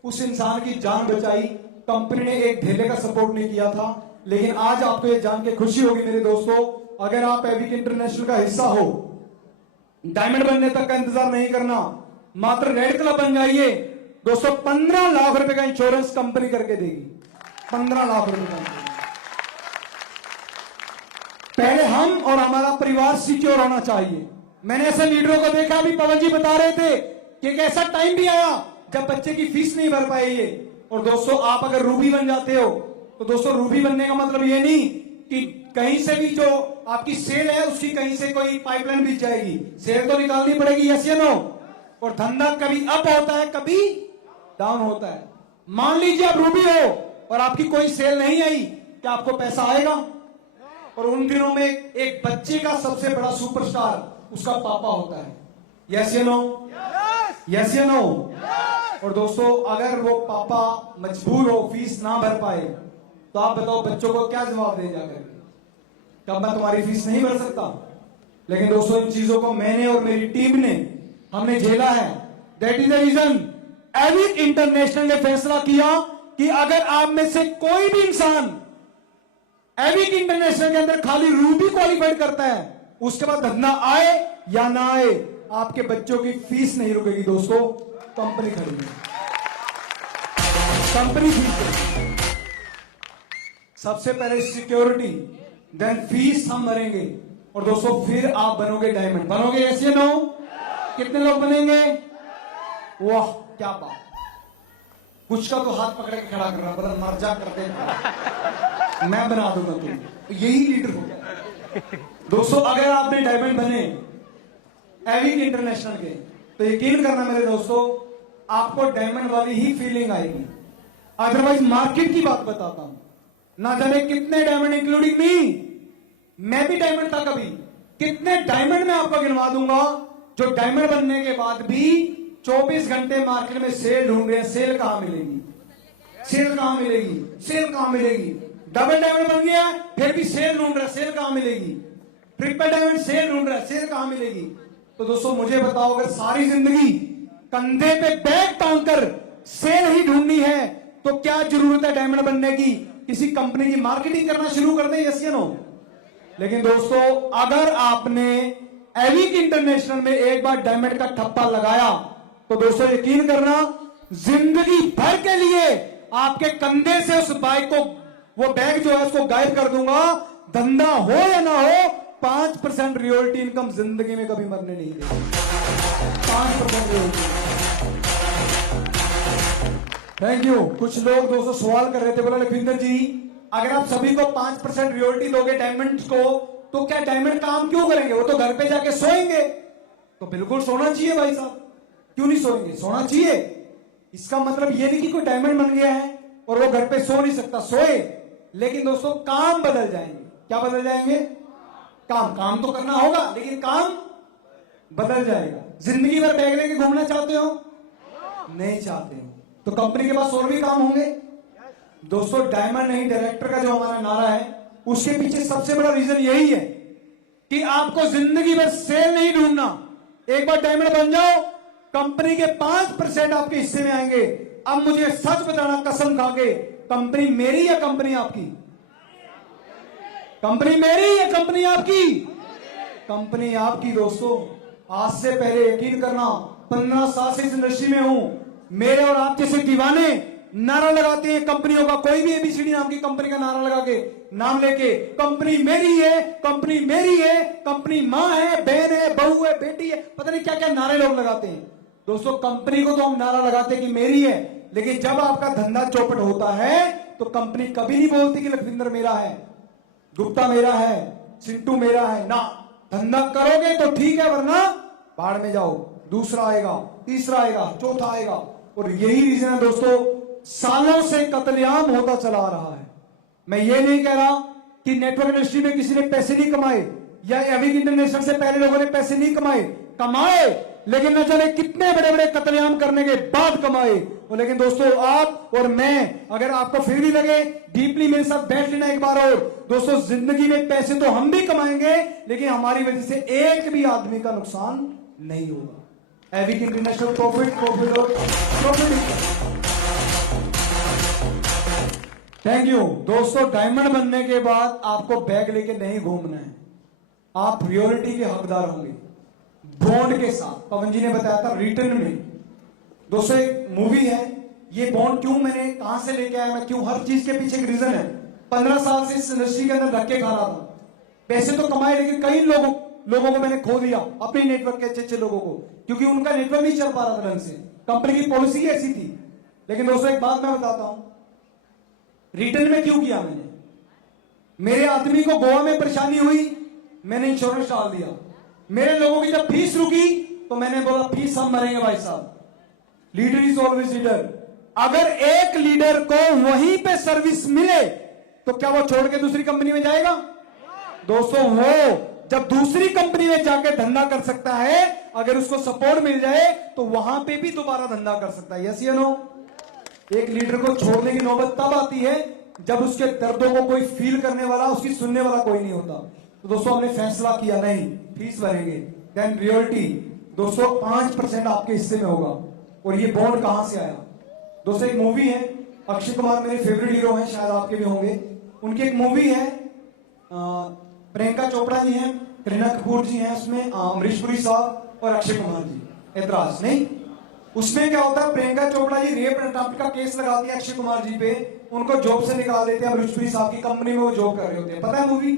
उस इंसान की जान बचाई। कंपनी ने एक ढेले का सपोर्ट नहीं किया था। लेकिन आज आपको ये जान के खुशी होगी मेरे दोस्तों, अगर आप एविक इंटरनेशनल का हिस्सा हो, डायमंड बनने तक का इंतजार नहीं करना, मात्र रेड क्लब बन जाइए। दोस्तों 15 लाख रुपए का इंश्योरेंस कंपनी करके देगी, 15 लाख रुपए का। पहले हम और हमारा परिवार सिक्योर होना चाहिए। मैंने ऐसे लीडरों को देखा, अभी पवन जी बता रहे थे कि एक ऐसा टाइम भी आया जब बच्चे की फीस नहीं भर पाएगी। और दोस्तों आप अगर रूबी बन जाते हो, तो दोस्तों रूबी बनने का मतलब ये नहीं कि कहीं से भी जो आपकी सेल है उसकी कहीं से कोई पाइपलाइन बीत जाएगी। सेल तो निकालनी पड़ेगी, यस या नो? और धंधा कभी अप होता है, कभी डाउन होता है। मान लीजिए आप रूबी हो और आपकी कोई सेल नहीं आई, क्या आपको पैसा आएगा? और उन दिनों में एक बच्चे का सबसे बड़ा सुपरस्टार उसका पापा होता है, यस या नो? यस या नो? और दोस्तों अगर वो पापा मजबूर हो, फीस ना भर पाए, तो आप बताओ बच्चों को क्या जवाब दे जाकर, कब मैं तुम्हारी फीस नहीं भर सकता? लेकिन दोस्तों इन चीजों को मैंने और मेरी टीम ने हमने झेला है। दैट इज द रीजन एविक इंटरनेशनल ने फैसला किया कि अगर आप में से कोई भी इंसान एविक इंटरनेशनल के अंदर खाली रूबी क्वालिफाइड करता है, उसके बाद धंधा आए या ना आए, आपके बच्चों की फीस नहीं रुकेगी। दोस्तों कंपनी खड़ी है, कंपनी ठीक है। सबसे पहले सिक्योरिटी, देन फीस हम भरेंगे, और दोस्तों फिर आप बनोगे डायमंड। बनोगे यस या नो? कितने लोग बनेंगे? वाह क्या बात, कुछ का तो हाथ पकड़ के खड़ा कर रहा, बदल मर जा करते हैं। मैं बना दूंगा तुम, यही लीडर हो गया। दोस्तों अगर आपने डायमंड बने एविक इंटरनेशनल के, तो यकीन करना मेरे दोस्तों, आपको डायमंड वाली ही फीलिंग आएगी। अदरवाइज मार्केट की बात बताता हूं, ना जाने कितने डायमंड इंक्लूडिंग मी, मैं भी डायमंड था कभी, कितने डायमंड मैं आपको गिनवा दूंगा जो डायमंड बनने के बाद भी 24 घंटे मार्केट में सेल ढूंढ रहे हैं। सेल कहां मिलेगी, सेल कहां मिलेगी, सेल कहां मिलेगी? डबल डायमंड बन गया फिर भी सेल ढूंढ रहा है, सेल कहां मिलेगी? ट्रिपल डायमंड सेल ढूंढ रहा है, सेल कहां मिलेगी? तो दोस्तों मुझे बताओ, अगर सारी जिंदगी कंधे पे बैग टांग कर सेल ही ढूंढनी है तो क्या जरूरत है डायमंड बनने की? किसी कंपनी की मार्केटिंग करना शुरू कर दे, यस या नो? लेकिन दोस्तों अगर आपने एविक इंटरनेशनल में एक बार डायमंड का ठप्पा लगाया तो दोस्तों यकीन करना, जिंदगी भर के लिए आपके कंधे से उस बाइक को, वो बैग जो है उसको गायब कर दूंगा। धंधा हो या ना हो, 5% रियल्टी इनकम जिंदगी में कभी मरने नहीं देगी। 5% रियल्टी। Thank you. कुछ लोग दोस्तों सवाल कर रहे थे, बोला लखविंदर जी अगर आप सभी को 5% रियल्टी दोगे डायमंड को, तो क्या डायमंड काम क्यों करेंगे? वो तो घर पे जाके सोएंगे। तो बिल्कुल सोना चाहिए भाई साहब, क्यों नहीं सोएंगे? सोना चाहिए। इसका मतलब ये नहीं कि कोई डायमंड बन गया है और वो घर पे सो नहीं सकता, सोए। लेकिन दोस्तों काम बदल जाएंगे। क्या बदल जाएंगे? काम तो करना होगा लेकिन काम बदल जाएगा। जिंदगी भर बैग लेके घूमना चाहते हो? नहीं चाहते हो तो कंपनी के पास और भी काम होंगे। दोस्तों डायमंड नहीं डायरेक्टर का जो हमारा नारा है, उसके पीछे सबसे बड़ा रीजन यही है कि आपको जिंदगी भर सेल नहीं ढूंढना। एक बार डायमंड बन जाओ, कंपनी के 5% आपके हिस्से में आएंगे। अब मुझे सच बताना कसम खा के, कंपनी मेरी या कंपनी आपकी? कंपनी मेरी या कंपनी आपकी? कंपनी आपकी। दोस्तों आज से पहले यकीन करना, 15 साल से इस इंडस्ट्री में हूं, मेरे और आप जैसे दीवाने नारा लगाते हैं कंपनियों का, कोई भी एबीसीडी नाम की कंपनी का नारा लगा के, नाम लेके, कंपनी मेरी है, कंपनी मेरी है, कंपनी मां है, बहन है, बहू है, बेटी है, पता नहीं क्या क्या नारे लोग लगाते हैं। दोस्तों कंपनी को तो हम नारा लगाते हैं कि मेरी है, लेकिन जब आपका धंधा चौपट होता है तो कंपनी कभी नहीं बोलती कि लखविंदर मेरा है, गुप्ता मेरा है, चिंटू मेरा है ना। धंधा करोगे तो ठीक है, वरना बाढ़ में जाओ। दूसरा आएगा, तीसरा आएगा, चौथा आएगा। और यही रीजन है दोस्तों, सालों से कत्लेआम होता चला आ रहा है। मैं ये नहीं कह रहा कि नेटवर्क इंडस्ट्री में किसी ने पैसे नहीं कमाए या एविक इंटरनेशनल से पहले लोगों ने पैसे नहीं कमाए, लेकिन न जाने कितने बड़े बड़े कत्लेआम करने के बाद कमाए। और लेकिन दोस्तों आप और मैं, अगर आपको फिर भी लगे, डीपली मेरे साथ बैठ लेना एक बार और। दोस्तों जिंदगी में पैसे तो हम भी कमाएंगे, लेकिन हमारी वजह से एक भी आदमी का नुकसान नहीं होगा। Avik international profit. Thank you. दोस्तों दोस्तों डायमंड बनने के बाद आपको बैग लेके नहीं घूमना है, आप रियलिटी के हकदार होंगे बॉन्ड के साथ। पवन जी ने बताया था रिटर्न में। दोस्तों एक मूवी है, ये बॉन्ड क्यों मैंने कहां से लेके आया, मैं क्यों, हर चीज के पीछे एक रीजन है। 15 साल से इस इंडस्ट्री के अंदर धक्के खा रहा था, पैसे तो कमाए लेकिन कई लोगों को मैंने खो दिया, अपने नेटवर्क के अच्छे लोगों को, क्योंकि उनका नेटवर्क नहीं चल पा रहा था ढंग से, कंपनी की पॉलिसी ऐसी थी। लेकिन दोस्तों एक बात मैं बताता हूं, रिटर्न में क्यों किया मैंने। मेरे आदमी को गोवा में परेशानी हुई, मैंने इंश्योरेंस डाल दिया। मेरे लोगों की जब फीस रुकी तो मैंने बोला फीस हम भरेंगे भाई साहब, लीडर इज ऑलवेज लीडर। अगर एक लीडर को वहीं पे सर्विस मिले तो क्या वो छोड़ के दूसरी कंपनी में जाएगा? दोस्तों वो जब दूसरी कंपनी में जाके धंधा कर सकता है, अगर उसको सपोर्ट मिल जाए तो वहां पे भी दोबारा धंधा कर सकता है। यस या नो? एक लीडर को छोड़ने की नौबत तब आती है जब उसके दर्दों को कोई फील करने वाला, उसकी सुनने वाला कोई नहीं होता। तो दोस्तों हमने फैसला किया नहीं, फीस भरेंगे। देन रियल्टी दोस्तों 5% आपके हिस्से में होगा। और ये बॉन्ड कहां से आया? दोस्तों एक मूवी है, अक्षय कुमार मेरे फेवरेट हीरो हैं, शायद आपके भी होंगे। उनकी एक मूवी है, प्रियंका चोपड़ा जी हैं, करीना कपूर जी हैं उसमें, अमरीश पुरी साहब और अक्षय कुमार जी। ऐतराज नहीं, उसमें क्या होता है, Priyanka Chopra ji rape and attempt का केस लगाती है अक्षय कुमार जी पे, उनको जॉब से निकाल देते हैं। रुचपुरी साहब की कंपनी में वो जॉब कर रहे होते हैं। पता है मूवी?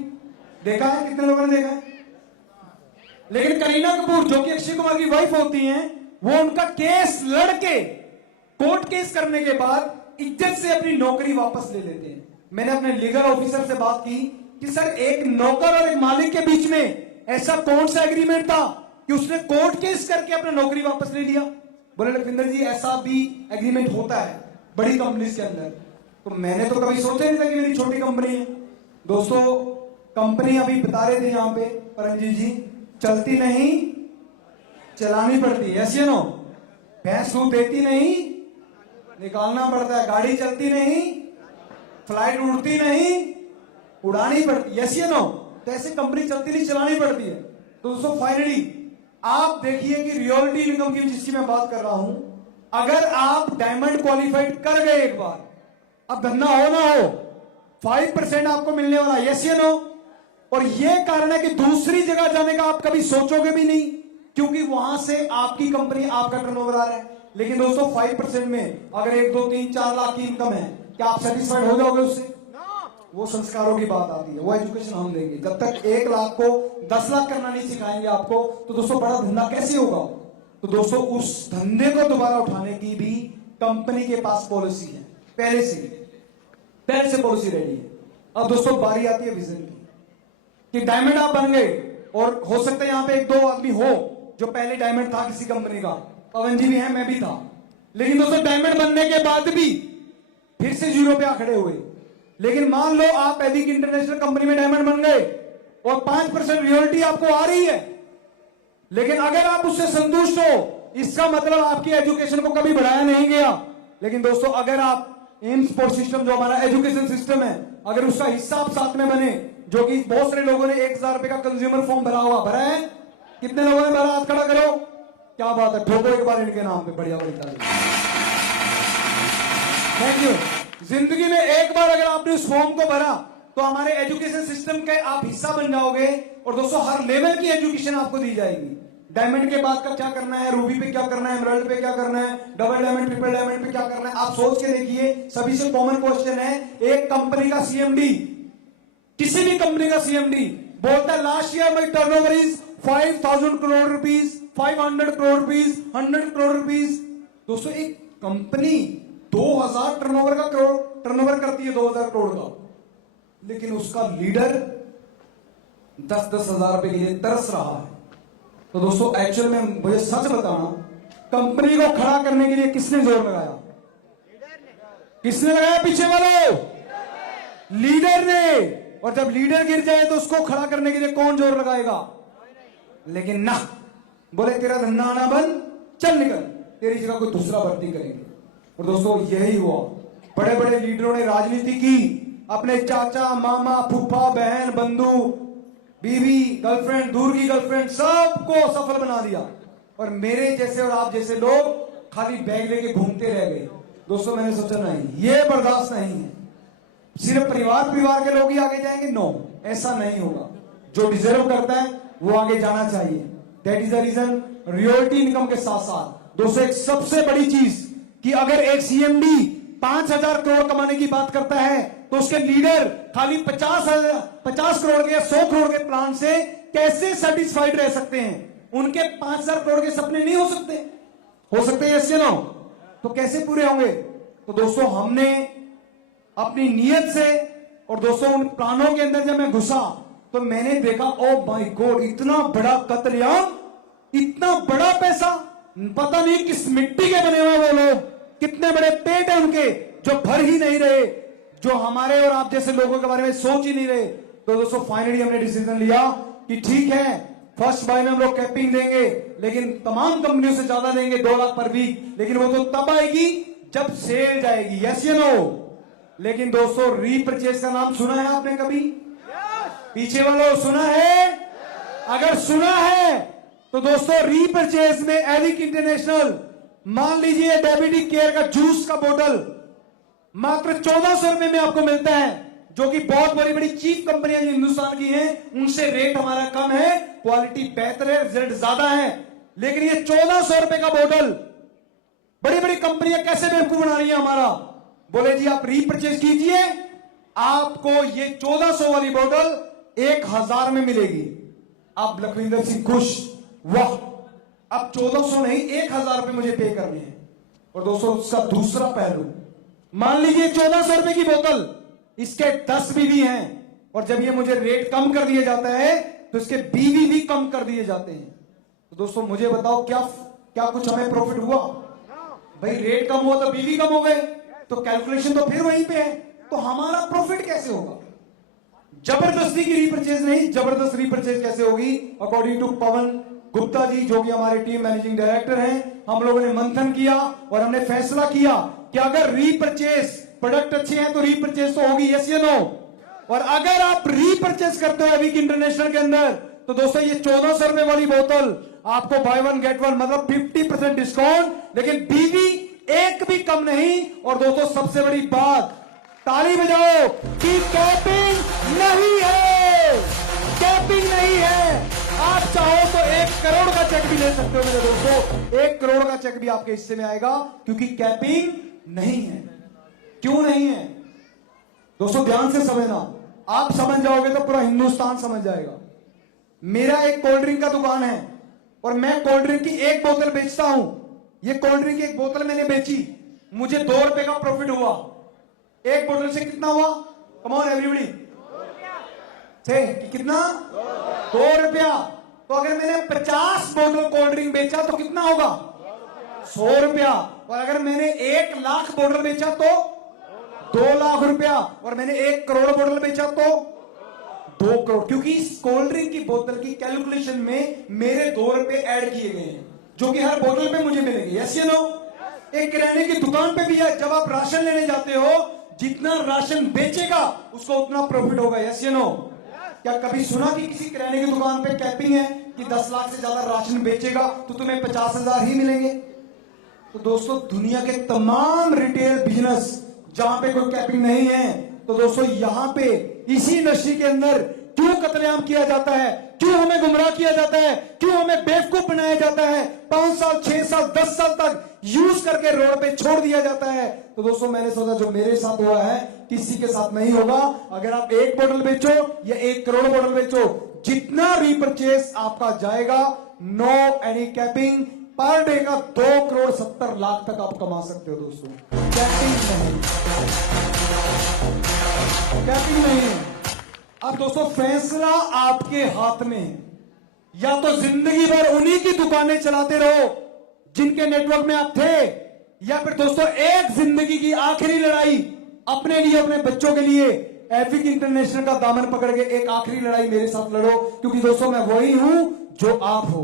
देखा है? कितने लोगों ने देखा है? लेकिन करीना कपूर जो कि अक्षय कुमार की वाइफ होती हैं, वो उनका केस लड़के कोर्ट केस करने के बाद इज्जत से अपनी नौकरी वापस ले लेते हैं। मैंने अपने लीगल ऑफिसर से बात की कि सर एक नौकर और एक मालिक के बीच में ऐसा कौन सा एग्रीमेंट था कि उसने कोर्ट केस करके अपना नौकरी वापस ले लिया? बोले लखविंदर जी ऐसा भी एग्रीमेंट होता है बड़ी कंपनीज के अंदर। तो मैंने तो कभी सोचा नहीं था कि मेरी छोटी कंपनी है। दोस्तों कंपनी अभी बता रहे थे यहां पे परमजीत जी, चलती नहीं चलानी पड़ती है। यस या नो? भैंस दूध देती नहीं निकालना पड़ता है। गाड़ी चलती नहीं, फ्लाइट उड़ती नहीं, उड़ानी पड़ती। यस या नो? तो ऐसे कंपनी चलती नहीं चलानी पड़ती है। तो दोस्तों फाइनली आप देखिए कि रियलिटी इनकम की जिसकी मैं बात कर रहा हूं, अगर आप डायमंड क्वालिफाइड कर गए एक बार, अब धंधा हो ना हो 5% आपको मिलने वाला। यस या नो? और यह कारण है कि दूसरी जगह जाने का आप कभी सोचोगे भी नहीं, क्योंकि वहां से आपकी कंपनी आपका टर्नओवर आ रहा है। लेकिन दोस्तों 5% में अगर 1, 2, 3, 4 लाख की इनकम है, क्या आप सेटिस्फाइड हो जाओगे उससे? वो संस्कारों की बात आती है, वो एजुकेशन हम देंगे। जब तक 1 लाख को 10 लाख करना नहीं सिखाएंगे आपको, तो दोस्तों बड़ा धंधा कैसे होगा? तो दोस्तों उस धंधे को दोबारा उठाने की भी कंपनी के पास पॉलिसी है, पहले से पॉलिसी रेडी है। अब दोस्तों बारी आती है विजन की, कि डायमंड आप बन गए, और हो सकता है यहां पे 1-2 आदमी हो जो पहले डायमंड था किसी कंपनी का। पवन जी भी है, मैं भी था। लेकिन दोस्तों डायमंड बनने के बाद भी फिर से 0 पे आ खड़े हुए। लेकिन मान लो आप एविक इंटरनेशनल कंपनी में डायमंड बन गए और 5% रॉयल्टी आपको आ रही है, लेकिन अगर आप उससे संतुष्ट हो, इसका मतलब आपकी एजुकेशन को कभी बढ़ाया नहीं गया। लेकिन दोस्तों अगर आप एम्स स्पोर्ट सिस्टम जो हमारा एजुकेशन सिस्टम है, अगर उसका हिस्सा आप साथ में बने, जो कि बहुत सारे लोगों ने 1000 रुपए का कंज्यूमर फॉर्म भरा है। कितने लोगों ने भरा? हाथ खड़ा करो। क्या बात है, ठोको एक बार इनके नाम पे बढ़िया बड़ी ताली। Thank you. जिंदगी में एक बार अगर आपने उस फॉर्म को भरा तो हमारे एजुकेशन सिस्टम के आप हिस्सा बन जाओगे। और दोस्तों हर लेवल की एजुकेशन आपको दी जाएगी। डायमंड के बाद का क्या करना है, रूबी पे क्या करना है, एमराल्ड पे क्या करना है, डबल डायमंड ट्रिपल डायमंड पे क्या करना है, आप सोच के देखिए। सभी से कॉमन क्वेश्चन है, एक कंपनी का सीएमडी, किसी भी कंपनी का सीएमडी बोलता है last year my turnover is 5000 crore rupees, 500 crore rupees, 100 crore rupees. दोस्तों एक कंपनी 2000 टर्नओवर का टर्नओवर करती है, 2000 करोड़ का, लेकिन उसका लीडर 10-10 हजार रुपए के लिए तरस रहा है। तो दोस्तों एक्चुअल में मुझे सच बताना, कंपनी को खड़ा करने के लिए किसने जोर लगाया? किसने लगाया? पीछे वाले लीडर ने। और जब लीडर गिर जाए तो उसको खड़ा करने के लिए कौन जोर लगाएगा? लेकिन ना, बोले तेरा धंधा आना बंद, चल निकल, तेरी जगह कोई दूसरा भर्ती करेंगे। और दोस्तों यही हुआ। बड़े बड़े लीडरों ने राजनीति की, अपने चाचा, मामा, फूफा, बहन, बंधु, बीवी, गर्लफ्रेंड, दूर की गर्लफ्रेंड, सबको सफल बना दिया। और मेरे जैसे और आप जैसे लोग खाली बैग लेके घूमते रह गए। दोस्तों मैंने सोचा नहीं, ये बर्दाश्त नहीं है। सिर्फ परिवार के लोग ही आगे जाएंगे? नो, ऐसा नहीं होगा। जो डिजर्व करता है वो आगे जाना चाहिए। That is the reason reality income के साथ साथ दोस्तों एक सबसे बड़ी चीज कि अगर एक सीएमडी 5000 करोड़ कमाने की बात करता है, तो उसके लीडर खाली 50 करोड़ के या 100 करोड़ के प्लान से कैसे सेटिस्फाइड रह सकते हैं? उनके 5000 करोड़ के सपने नहीं हो सकते? हो सकते हैं? यस या नो? तो कैसे पूरे होंगे? तो दोस्तों हमने अपनी नीयत से, और दोस्तों उन प्लानों के अंदर जब मैं घुसा तो मैंने देखा, ओ माय गॉड, इतना बड़ा कतलेआम, इतना बड़ा पैसा, पता नहीं किस मिट्टी के बने हुए वो लोग, कितने बड़े पेट है उनके जो भर ही नहीं रहे, जो हमारे और आप जैसे लोगों के बारे में सोच ही नहीं रहे। तो दोस्तों फाइनली हमने डिसीजन लिया कि ठीक है, फर्स्ट बाय में हम लोग कैपिंग देंगे, लेकिन तमाम कंपनियों से ज्यादा देंगे, 2 लाख पर वीक, लेकिन वो तो तब आएगी जब सेल जाएगी। यस या नो? लेकिन दोस्तों रीपरचेज का नाम सुना है आपने कभी? पीछे वालों सुना है? अगर सुना है तो दोस्तों रीपरचेज में एविक इंटरनेशनल, मान लीजिए डायबिटिक केयर का जूस का बोतल मात्र 1400 रुपए में आपको मिलता है, जो कि बहुत बड़ी बड़ी चीफ कंपनियां जो हिंदुस्तान की हैं, उनसे रेट हमारा कम है, क्वालिटी बेहतर है, रिजल्ट ज्यादा है। लेकिन ये 1400 रुपए का बोतल बड़ी बड़ी कंपनियां कैसे बेवकूफ बना रही है हमारा। बोले जी आप रीपरचेज कीजिए, आपको ये 1400 वाली बोतल 1000 में मिलेगी। अब लखविंदर सिंह खुश, वाह अब 1400 नहीं 1000 रुपए मुझे पे करने हैं। और दोस्तों उसका दूसरा पहलू, मान लीजिए 1400 रुपए की बोतल, इसके 10 बीवी हैं, और जब ये मुझे रेट कम कर दिया जाता है तो इसके बीवी भी कम कर दिए जाते हैं। तो दोस्तों मुझे बताओ क्या क्या कुछ हमें प्रॉफिट हुआ? भाई रेट कम हुआ तो बीवी कम हो गए, तो कैलकुलेशन तो फिर वहीं पे है, तो हमारा प्रॉफिट कैसे होगा? जबरदस्ती की रीपरचेज नहीं, जबरदस्त रीपरचेज कैसे होगी? अकॉर्डिंग टू पवन गुप्ता जी जो कि हमारे टीम मैनेजिंग डायरेक्टर हैं, हम लोगों ने मंथन किया और हमने फैसला किया कि अगर रीपरचेज प्रोडक्ट अच्छे हैं तो रीपरचेज तो होगी, यस या नो? और अगर आप रीपरचेज करते हो अविक इंटरनेशनल के अंदर, तो दोस्तों ये 1400 रुपए वाली बोतल आपको बाय वन गेट वन मतलब 50% डिस्काउंट, लेकिन बीवी एक भी कम नहीं। और दोस्तों सबसे बड़ी बात, ताली बजाओ कि कैपिंग नहीं है, कैपिंग नहीं है। आप चाहो तो 1 करोड़ का चेक भी ले सकते हो मेरे दोस्तों, 1 करोड़ का चेक भी आपके हिस्से में आएगा, क्योंकि कैपिंग नहीं है। क्यों नहीं है दोस्तों? ध्यान से समझना, आप समझ जाओगे तो पूरा हिंदुस्तान समझ जाएगा। मेरा एक कोल्ड ड्रिंक का दुकान है और मैं कोल्ड ड्रिंक की 1 बोतल बेचता हूं। ये कोल्ड ड्रिंक की 1 बोतल मैंने बेची, मुझे 2 रुपए का प्रॉफिट हुआ। 1 बोतल से कितना हुआ? कम ऑन एवरीबॉडी, कितना? 2 रुपया। तो अगर मैंने 50 बोतल कोल्ड ड्रिंक बेचा तो कितना होगा? 100 रुपया। और अगर मैंने 1 लाख बोतल बेचा तो 2 लाख रुपया। और मैंने 1 करोड़ बोतल बेचा तो 2 करोड़। क्योंकि इस कोल्ड ड्रिंक की बोतल की कैलकुलेशन में मेरे 2 रुपए ऐड किए गए हैं, जो कि हर बोतल पे मुझे मिलेंगे, यस या नो? एक किराने की दुकान पे भी है, जब आप राशन लेने जाते हो जितना राशन बेचेगा उसको उतना प्रॉफिट होगा, यस या नो? क्या कभी सुना कि किसी किराने की दुकान पे कैपिंग है कि 10 लाख से ज्यादा राशन बेचेगा तो तुम्हें 50,000 ही मिलेंगे? तो दोस्तों दुनिया के तमाम रिटेल बिजनेस जहां पे कोई कैपिंग नहीं है, तो दोस्तों यहां पे इसी इंडस्ट्री के अंदर क्यों कत्लेआम किया जाता है, क्यों हमें गुमराह किया जाता है, क्यों हमें बेवकूफ बनाया जाता है, 5 साल 6 साल 10 साल तक यूज करके रोड पे छोड़ दिया जाता है। तो दोस्तों मैंने सोचा जो मेरे साथ हुआ है किसी के साथ नहीं होगा। अगर आप 1 बोतल बेचो या 1 करोड़ बोतल बेचो, जितना रीपरचेज आपका जाएगा, no any capping, per day का 2 करोड़ 70 लाख तक आप कमा सकते हो दोस्तों। कैपिंग नहीं, कैपिंग नहीं। अब दोस्तों फैसला आपके हाथ में है, या तो जिंदगी भर उन्हीं की दुकानें चलाते रहो जिनके नेटवर्क में आप थे, या फिर दोस्तों एक जिंदगी की आखिरी लड़ाई अपने लिए, अपने बच्चों के लिए एविक इंटरनेशनल का दामन पकड़ के एक आखिरी लड़ाई मेरे साथ लड़ो, क्योंकि दोस्तों मैं वही हूं जो आप हो।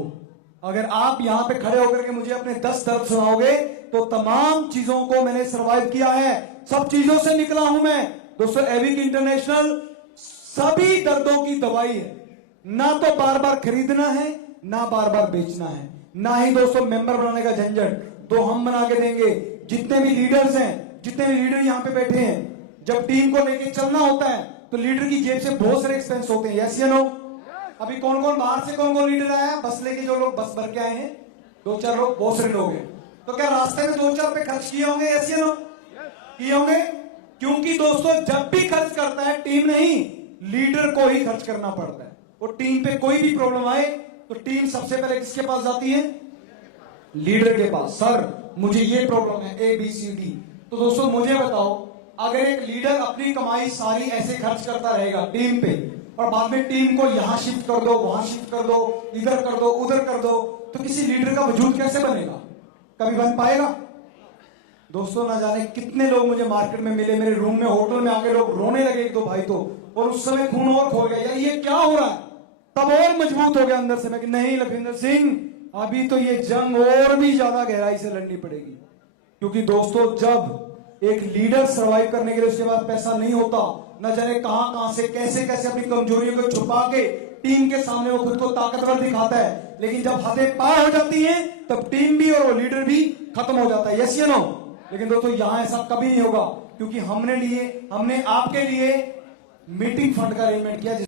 अगर आप यहां पे खड़े होकर के मुझे अपने 10 दर्द सुनाओगे तो तमाम चीजों को मैंने सर्वाइव किया है, सब चीजों से निकला हूं मैं दोस्तों। एविक इंटरनेशनल सभी दर्दों की दवाई है, ना तो बार बार खरीदना है, ना बार बार बेचना है, ना ही दोस्तों मेंबर बनाने का झंझट, तो हम बना के देंगे। जितने भी लीडर्स हैं, जितने भी लीडर यहां पे बैठे हैं, जब टीम को लेके चलना होता है तो लीडर की जेब से बहुत सारे एक्सपेंस होते हैं, यस या नो? अभी कौन कौन बाहर से कौन कौन लीडर आया? बस लेके जो लोग बस भर के आए हैं 2-4 लोग, बहुत सारे लोग हैं, तो क्या रास्ते में 2-4 रुपए खर्च किए होंगे, यस या नो? किए होंगे। क्योंकि दोस्तों जब भी खर्च करता है टीम नहीं, लीडर को ही खर्च करना पड़ता है। और टीम पे कोई भी प्रॉब्लम आए तो टीम सबसे पहले किसके पास जाती है? लीडर के पास। सर मुझे ये प्रॉब्लम है ABCD। तो दोस्तों मुझे बताओ, अगर एक लीडर अपनी कमाई सारी ऐसे खर्च करता रहेगा टीम पे, और बाद में टीम को यहां शिफ्ट कर दो, वहां शिफ्ट कर दो, इधर कर दो, उधर कर दो, तो किसी लीडर का वजूद कैसे बनेगा? कभी बन पाएगा? दोस्तों ना जाने कितने लोग मुझे मार्केट में मिले, मेरे रूम में, होटल में आके लोग रोने लगे 1-2 भाई तो, और उस समय खून और खो गया, यार ये क्या हो रहा है? तब और मजबूत हो गया अंदर से मैं कि नहीं लखविंदर सिंह, अभी तो ये जंग और भी ज्यादा गहराई से लड़नी पड़ेगी। क्योंकि दोस्तों जब एक लीडर सर्वाइव करने के लिए उसके बाद पैसा नहीं होता, न जाने कहां कहां से कैसे कैसे अपनी कमजोरियों को छुपा के टीम के सामने वो खुद को ताकतवर दिखाता है, लेकिन जब हदें पार हो जाती हैं तब टीम भी और वो लीडर भी खत्म हो जाता है, यस या नो? लेकिन दोस्तों यहां ऐसा कभी नहीं होगा, क्योंकि हमने आपके लिए मीटिंग फंड का अरेंजमेंट किया।